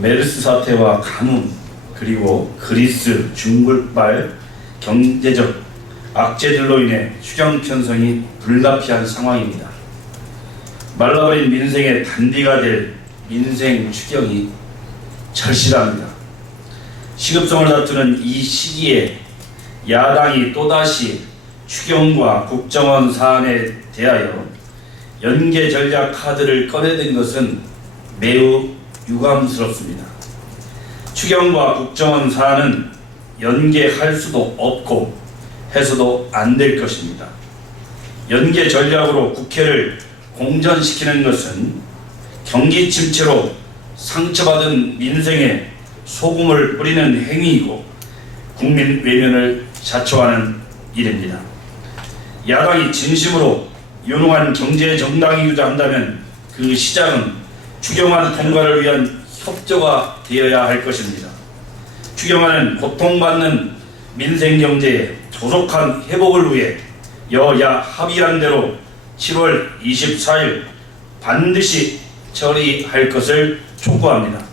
메르스 사태와 가뭄, 그리고 그리스 중불발 경제적 악재들로 인해 추경 편성이 불가피한 상황입니다. 말라버린 민생의 단비가 될 민생 추경이 절실합니다. 시급성을 다투는 이 시기에 야당이 또다시 추경과 국정원 사안에 대하여 연계 전략 카드를 꺼내든 것은 매우 유감스럽습니다. 추경과 국정원 사안은 연계할 수도 없고 해서도 안 될 것입니다. 연계 전략으로 국회를 공전시키는 것은 경기 침체로 상처받은 민생에 소금을 뿌리는 행위이고 국민 외면을 자초하는 일입니다. 야당이 진심으로 유능한 경제 정당이고자 한다면 그 시작은 추경안 통과를 위한 협조가 되어야 할 것입니다. 추경안은 고통받는 민생 경제의 조속한 회복을 위해 여야 합의한 대로 7월 24일 반드시 처리할 것을 촉구합니다.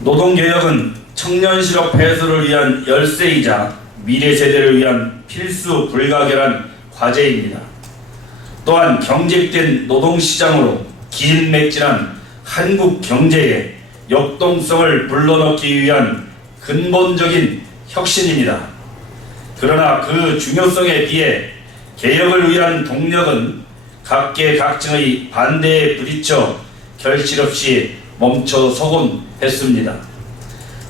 노동개혁은 청년실업 해소를 위한 열쇠이자 미래 세대를 위한 필수 불가결한 과제입니다. 또한 경직된 노동시장으로 길맥진한 한국 경제의 역동성을 불러넣기 위한 근본적인 혁신입니다. 그러나 그 중요성에 비해 개혁을 위한 동력은 각계각층의 반대에 부딪혀 결실 없이 멈춰서곤 했습니다.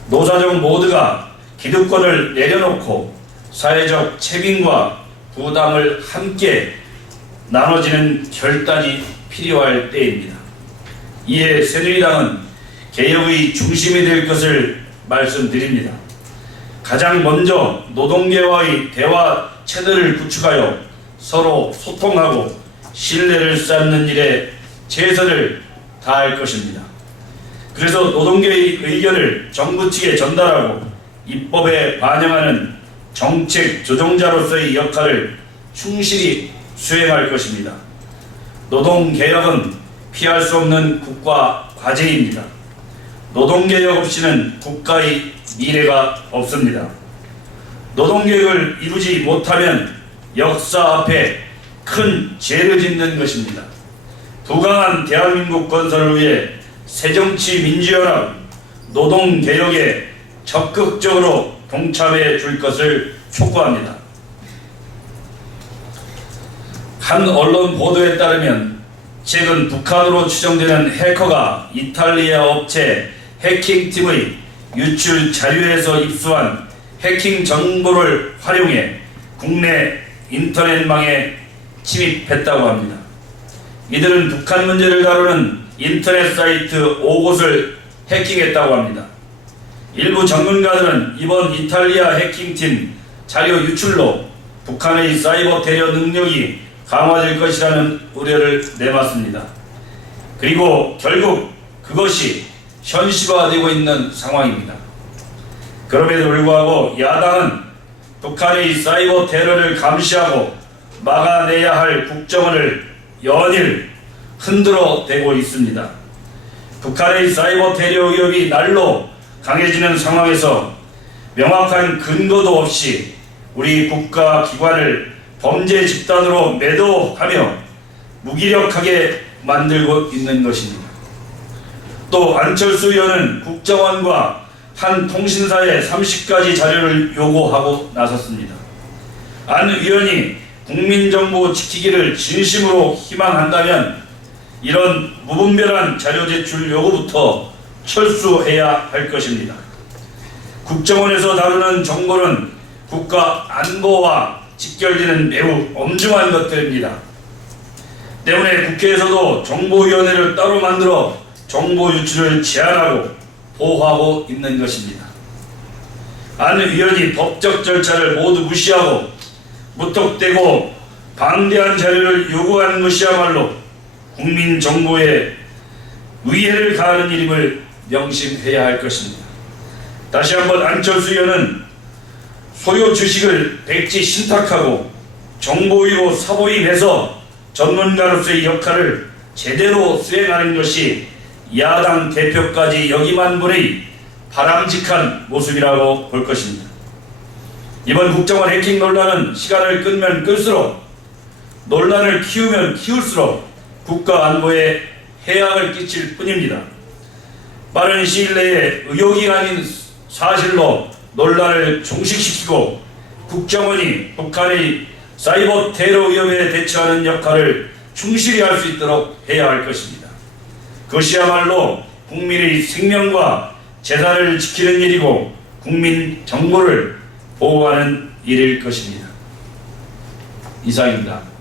노사정 모두가 기득권을 내려놓고 사회적 책임과 부담을 함께 나눠지는 결단이 필요할 때입니다. 이에 새누리당은 개혁의 중심이 될 것을 말씀드립니다. 가장 먼저 노동계와의 대화 채널을 구축하여 서로 소통하고 신뢰를 쌓는 일에 최선을 다할 것입니다. 그래서 노동계의 의견을 정부 측에 전달하고 입법에 반영하는 정책 조정자로서의 역할을 충실히 수행할 것입니다. 노동개혁은 피할 수 없는 국가 과제입니다. 노동개혁 없이는 국가의 미래가 없습니다. 노동개혁을 이루지 못하면 역사 앞에 큰 죄를 짓는 것입니다. 부강한 대한민국 건설을 위해 새정치민주연합 노동개혁에 적극적으로 동참해 줄 것을 촉구합니다. 한 언론 보도에 따르면 최근 북한으로 추정되는 해커가 이탈리아 업체 해킹팀의 유출 자료에서 입수한 해킹 정보를 활용해 국내 인터넷망에 침입했다고 합니다. 이들은 북한 문제를 다루는 인터넷 사이트 5곳을 해킹했다고 합니다. 일부 전문가들은 이번 이탈리아 해킹팀 자료 유출로 북한의 사이버 테러 능력이 강화될 것이라는 우려를 내놨습니다. 그리고 결국 그것이 현실화되고 있는 상황입니다. 그럼에도 불구하고 야당은 북한의 사이버 테러를 감시하고 막아내야 할 국정원을 연일 흔들어 대고 있습니다. 북한의 사이버 테러 위협이 날로 강해지는 상황에서 명확한 근거도 없이 우리 국가 기관을 범죄 집단으로 매도하며 무기력하게 만들고 있는 것입니다. 또 안철수 의원은 국정원과 한 통신사에 30가지 자료를 요구하고 나섰습니다. 안 의원이 국민정보 지키기를 진심으로 희망한다면 이런 무분별한 자료 제출 요구부터 철수해야 할 것입니다. 국정원에서 다루는 정보는 국가 안보와 직결되는 매우 엄중한 것들입니다. 때문에 국회에서도 정보위원회를 따로 만들어 정보 유출을 제한하고 보호하고 있는 것입니다. 안 의원이 법적 절차를 모두 무시하고 무턱대고 방대한 자료를 요구하는 것이야말로 국민 정보에 위해를 가하는 일임을 명심해야 할 것입니다. 다시 한번 안철수 의원은 소요 주식을 백지 신탁하고 정보위로 사보임해서 전문가로서의 역할을 제대로 수행하는 것이 야당 대표까지 역임한 분의 바람직한 모습이라고 볼 것입니다. 이번 국정원 해킹 논란은 시간을 끌면 끌수록, 논란을 키우면 키울수록 국가 안보에 해악을 끼칠 뿐입니다. 빠른 시일 내에 의혹이 아닌 사실로 논란을 종식시키고 국정원이 북한의 사이버 테러 위협에 대처하는 역할을 충실히 할 수 있도록 해야 할 것입니다. 그것이야말로 국민의 생명과 재산을 지키는 일이고 국민 정보를 보호하는 일일 것입니다. 이상입니다.